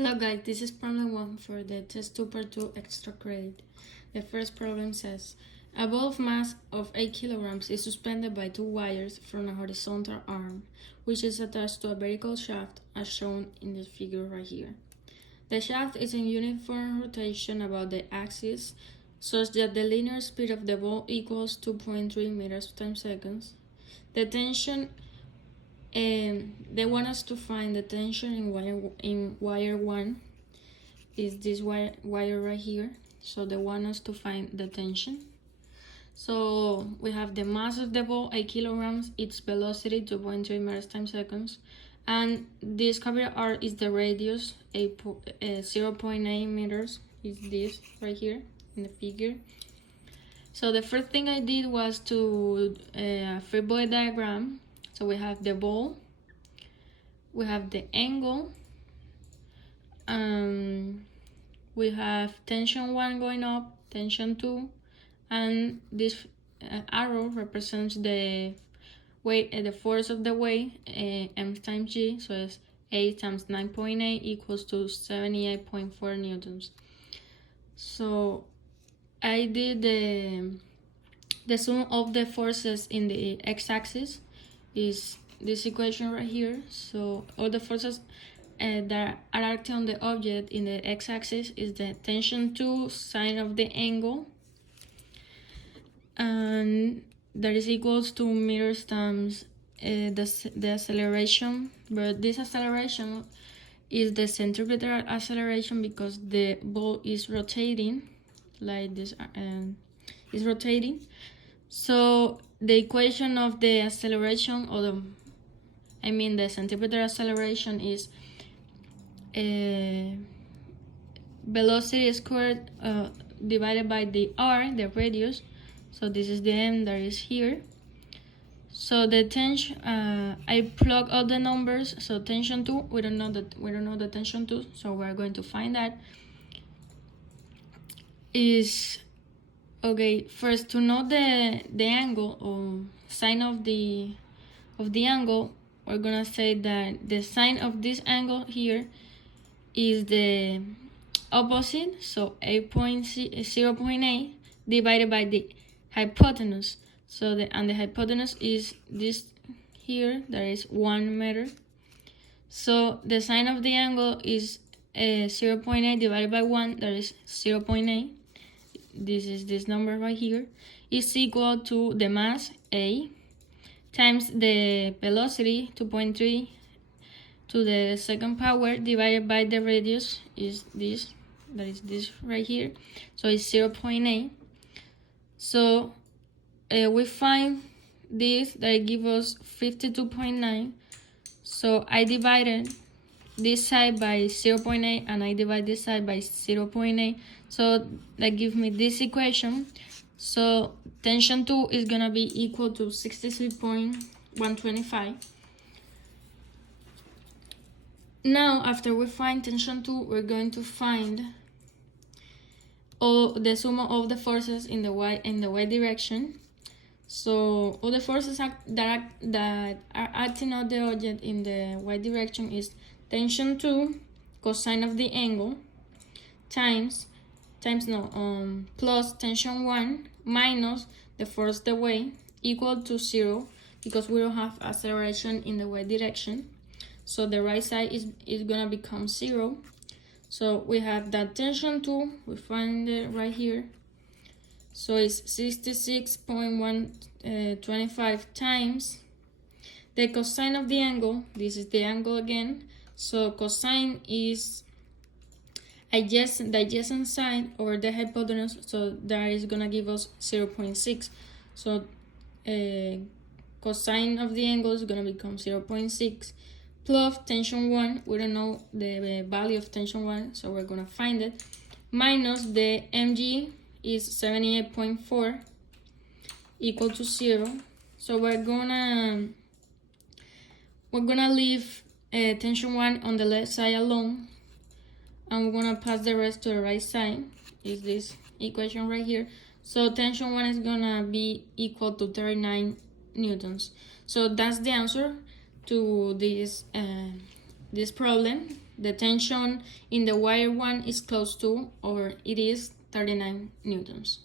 Hello guys, this is problem 1 for the test 2 part 2 extra credit. The first problem says, a ball of mass of 8 kilograms is suspended by 2 wires from a horizontal arm, which is attached to a vertical shaft as shown in the figure right here. The shaft is in uniform rotation about the axis, such that the linear speed of the ball equals 2.3 meters per second. The tension they want us to find the tension in wire 1 is this wire right here, so they want us to find the tension. So we have the mass of the ball 8 kilograms, its velocity 2.3 meters per second, and this capital R is the radius 0.8 meters is this right here in the figure. So the first thing I did was to free body diagram. So we have the ball, we have the angle, we have tension 1 going up, tension 2, and this arrow represents the weight, the force of the weight, m times g, so it's 8 times 9.8 equals to 78.4 newtons. So I did the sum of the forces in the x-axis is this equation right here. So all the forces that are acting on the object in the x-axis is the tension 2 sine of the angle, and that is equals to meters times the acceleration, but this acceleration is the centripetal acceleration because the ball is rotating like this and is rotating. So the equation of the acceleration, or the centripetal acceleration, is velocity squared divided by the r, the radius. So this is the m that is here. So the tension, I plug all the numbers. So tension 2, we don't know the tension 2, so we're going to find that. Is okay, first to know the angle or sine of the angle, we're gonna say that the sine of this angle here is the opposite, so 0.8 divided by the hypotenuse. So the hypotenuse is this here, that is 1 meter. So the sine of the angle is 0.8 divided by 1, that is 0.8. This is this number right here, is equal to the mass A times the velocity 2.3 to the second power divided by the radius is this, that is this right here, so it's 0.8. So we find this, that gives us 52.9. So I divided this side by 0.8 and I divide this side by 0.8, so that gives me this equation. So tension 2 is gonna be equal to 63.125. Now after we find tension 2, we're going to find all the sum of the forces in the y direction. So all the forces that are acting on the object in the y direction is tension 2 cosine of the angle plus tension 1 minus the force the way equal to 0, because we don't have acceleration in the y direction. So the right side is gonna become 0. So we have that tension 2, we find it right here. So it's 66.125 times the cosine of the angle. This is the angle again. So cosine is the adjacent side over the hypotenuse, so that is gonna give us 0.6. So cosine of the angle is gonna become 0.6 plus tension 1. We don't know the value of tension 1, so we're gonna find it, minus the mg is 78.4 equal to 0. So we're gonna leave tension 1 on the left side alone, and we're gonna pass the rest to the right side. Is this equation right here. So tension 1 is gonna be equal to 39 newtons. So that's the answer to this problem. the tension in the wire one is close to, or it is 39 newtons.